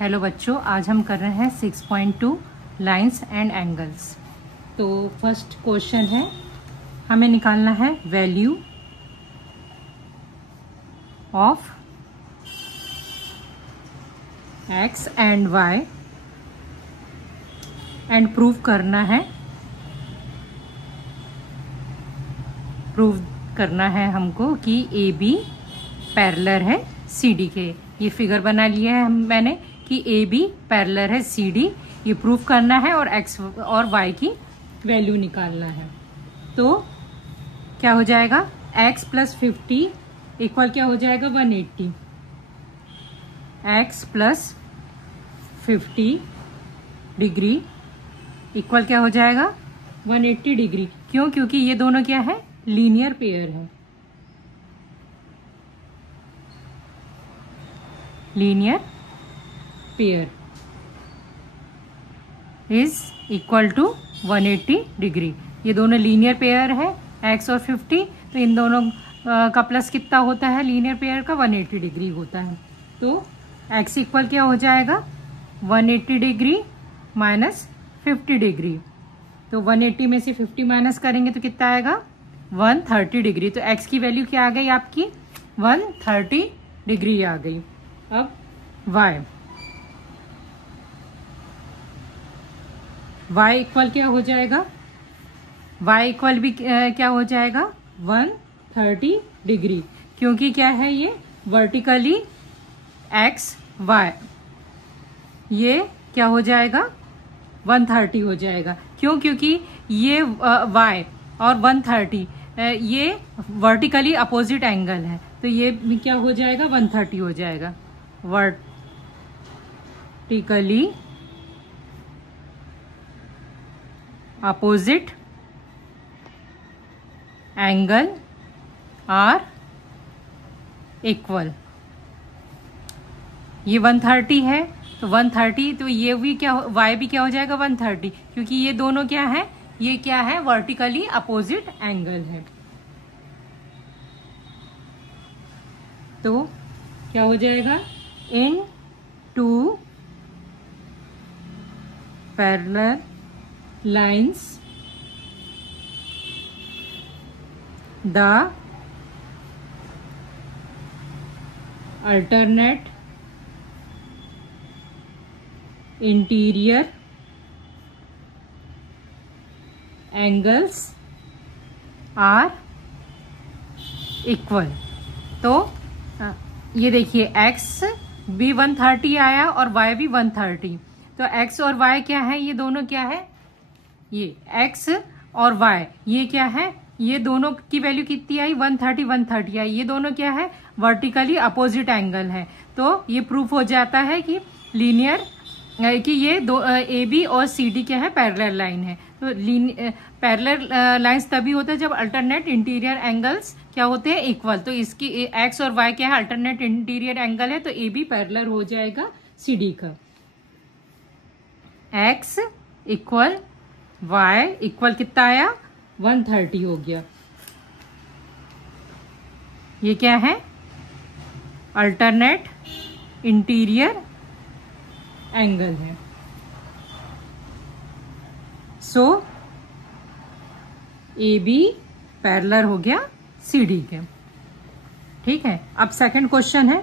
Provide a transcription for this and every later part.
Hello बच्चों, आज हम कर रहे हैं 6.2 लाइंस एंड एंगल्स। तो फर्स्ट क्वेश्चन है, हमें निकालना है value of X and Y and prove करना है हमको कि ए बी पैरेलल है सी डी के। ये फिगर बना लिया है मैंने कि ए बी पैरेलल है सी डी, ये प्रूफ करना है और एक्स और वाई की वैल्यू निकालना है। तो क्या हो जाएगा, x प्लस 50 इक्वल क्या हो जाएगा 180। x प्लस 50 डिग्री इक्वल क्या हो जाएगा 180 डिग्री। क्यों? क्योंकि ये दोनों क्या है, लीनियर पेयर है। Linear pair is equal to 180 degree. ये दोनों लीनियर पेयर है x और 50, तो इन दोनों का प्लस कितना होता है लीनियर पेयर का, 180 डिग्री होता है। तो x इक्वल क्या हो जाएगा 180 डिग्री माइनस 50 डिग्री। तो 180 में से 50 माइनस करेंगे तो कितना आएगा 130 डिग्री। तो x की वैल्यू क्या आ गई आपकी 130 डिग्री आ गई। अब y इक्वल क्या हो जाएगा, y इक्वल भी क्या हो जाएगा 130 डिग्री, क्योंकि क्या है ये वर्टिकली x y, ये क्या हो जाएगा 130 हो जाएगा। क्यों? क्योंकि ये y और 130 ये वर्टिकली अपोजिट एंगल है, तो ये क्या हो जाएगा 130 हो जाएगा। Vertically opposite angle are equal, ये 130 है तो 130, तो ये भी क्या y भी क्या हो जाएगा 130, क्योंकि ये दोनों क्या है, ये क्या है वर्टिकली अपोजिट एंगल है। तो क्या हो जाएगा, in two parallel lines the alternate interior angles are equal. तो ये देखिए x भी 130 आया और y भी 130, तो x और y क्या है, ये दोनों क्या है, ये x और y ये क्या है, ये दोनों की वैल्यू कितनी आई 130 आई। ये दोनों क्या है वर्टिकली अपोजिट एंगल है। तो ये प्रूफ हो जाता है कि लीनियर कि ये दो ए बी और सी डी क्या है पैरेलल लाइन है। तो पैरेलल लाइंस तभी होता है जब अल्टरनेट इंटीरियर एंगल्स क्या होते हैं इक्वल। तो इसकी एक्स और वाई क्या है अल्टरनेट इंटीरियर एंगल है, तो ए बी पैरेलल हो जाएगा सी डी का। एक्स इक्वल वाई इक्वल कितना आया 130 हो गया। ये क्या है अल्टरनेट इंटीरियर एंगल है। सो ए बी पैरेलल हो गया सी डी के। ठीक है, अब सेकंड क्वेश्चन है।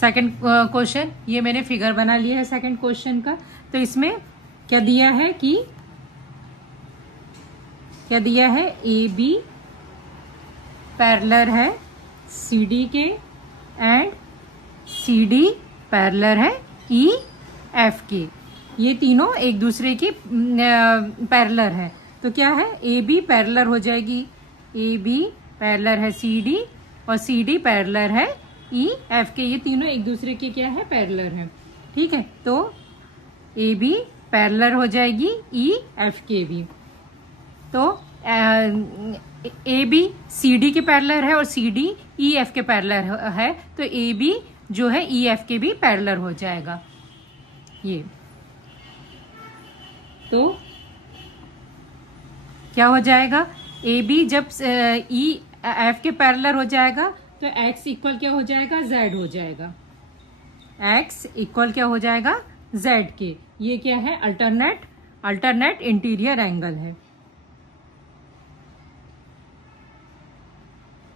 सेकंड क्वेश्चन ये मैंने फिगर बना लिया है सेकंड क्वेश्चन का। तो इसमें क्या दिया है कि ए बी पैरेलल है सी डी के एंड सी डी पैरेलल है ई एफ के। ये तीनों एक दूसरे की पैरेलल है। तो क्या है ए बी पैरेलल हो जाएगी, ए बी पैरेलल है सी डी और सी डी पैरेलल है ई एफ के। ये तीनों एक दूसरे के क्या है पैरेलल है। ठीक है, तो ए बी पैरेलल हो जाएगी ई एफ के भी। तो ए बी सी डी के पैरेलल है और सी डी ई एफ के पैरेलल है, तो ए बी जो है ई एफ के भी पैरेलल हो जाएगा। ये तो क्या हो जाएगा, ए बी जब ई एफ के पैरेलल हो जाएगा तो एक्स इक्वल क्या हो जाएगा जेड हो जाएगा। x इक्वल क्या हो जाएगा z के। ये क्या है अल्टरनेट इंटीरियर एंगल है,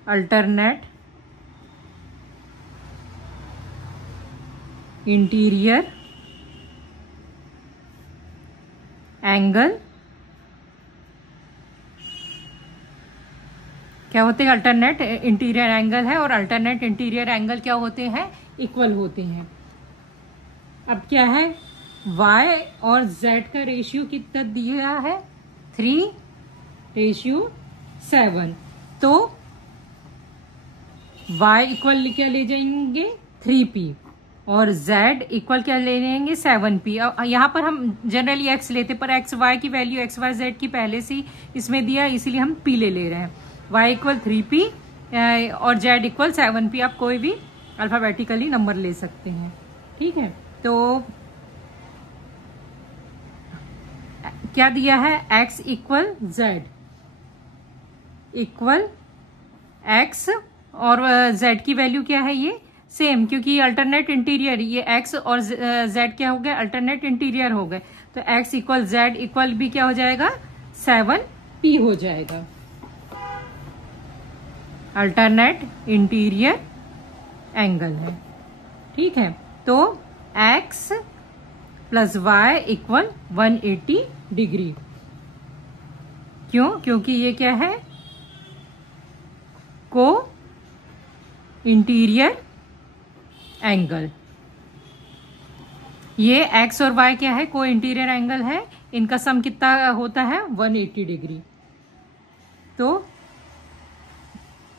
अल्टरनेट इंटीरियर एंगल क्या होते हैं, अल्टरनेट इंटीरियर एंगल है, और अल्टरनेट इंटीरियर एंगल क्या होते हैं, इक्वल होते हैं। अब क्या है, y और z का रेशियो कितना दिया है, 3:7। तो y इक्वल क्या ले जाएंगे 3p और z इक्वल क्या ले लेंगे 7p। यहाँ पर हम जनरली x लेते, पर x y की वैल्यू x y z की पहले से इसमें दिया, इसीलिए हम p ले रहे हैं। y इक्वल 3p और z इक्वल 7p। आप कोई भी अल्फाबेटिकली नंबर ले सकते हैं, ठीक है। तो क्या दिया है, x equal z equal x और z की वैल्यू क्या है, ये सेम, क्योंकि अल्टरनेट इंटीरियर, ये x और z क्या हो गए, अल्टरनेट इंटीरियर हो गए। तो x इक्वल z इक्वल भी क्या हो जाएगा 7p हो जाएगा, अल्टरनेट इंटीरियर एंगल है, ठीक है। तो x plus y equal 180 degree. क्यों, क्योंकि ये क्या है, को इंटीरियर एंगल। ये x और y क्या है, को इंटीरियर एंगल है, इनका सम कितना होता है 180 डिग्री। तो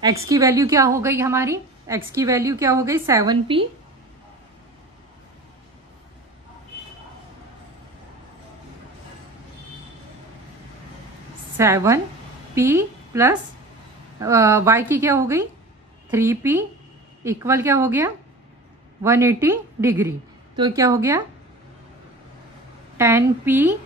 x की वैल्यू क्या हो गई हमारी, x की वैल्यू क्या हो गई 7p प्लस y की क्या हो गई 3p इक्वल क्या हो गया 180 डिग्री। तो क्या हो गया 10p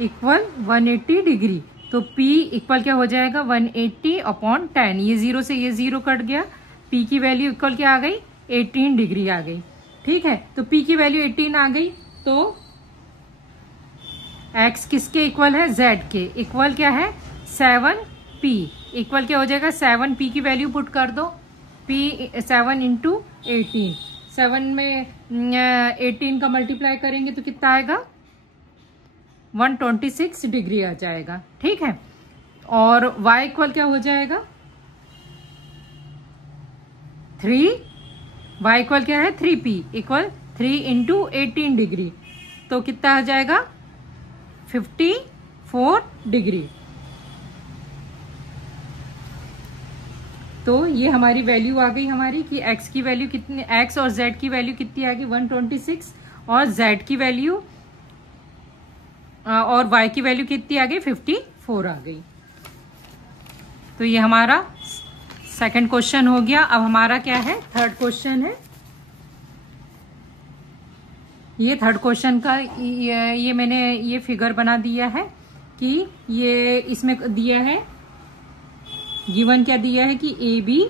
इक्वल 180 डिग्री। तो p इक्वल क्या हो जाएगा 180/10। ये 0 से ये 0 कट गया, p की वैल्यू इक्वल क्या आ गई 18 डिग्री आ गई, ठीक है। तो p की वैल्यू 18 आ गई, तो x किसके इक्वल है, z के इक्वल क्या है 7p इक्वल क्या हो जाएगा 7p की वैल्यू पुट कर दो, p 7 × 18, 7 में 18 का मल्टीप्लाई करेंगे तो कितना आएगा 126 डिग्री आ जाएगा, ठीक है। और y इक्वल क्या हो जाएगा 3, y इक्वल क्या है 3p इक्वल 3 × 18 डिग्री। तो कितना आ जाएगा 54 डिग्री। तो ये हमारी वैल्यू आ गई हमारी कि x की वैल्यू कितनी, x और z की वैल्यू कितनी आ गई 126 और z की वैल्यू और y की वैल्यू कितनी आ गई 54 आ गई। तो ये हमारा सेकंड क्वेश्चन हो गया। अब हमारा क्या है थर्ड क्वेश्चन है। ये थर्ड क्वेश्चन का ये मैंने ये फिगर बना दिया है कि ये इसमें दिया है गिवन क्या दिया है कि AB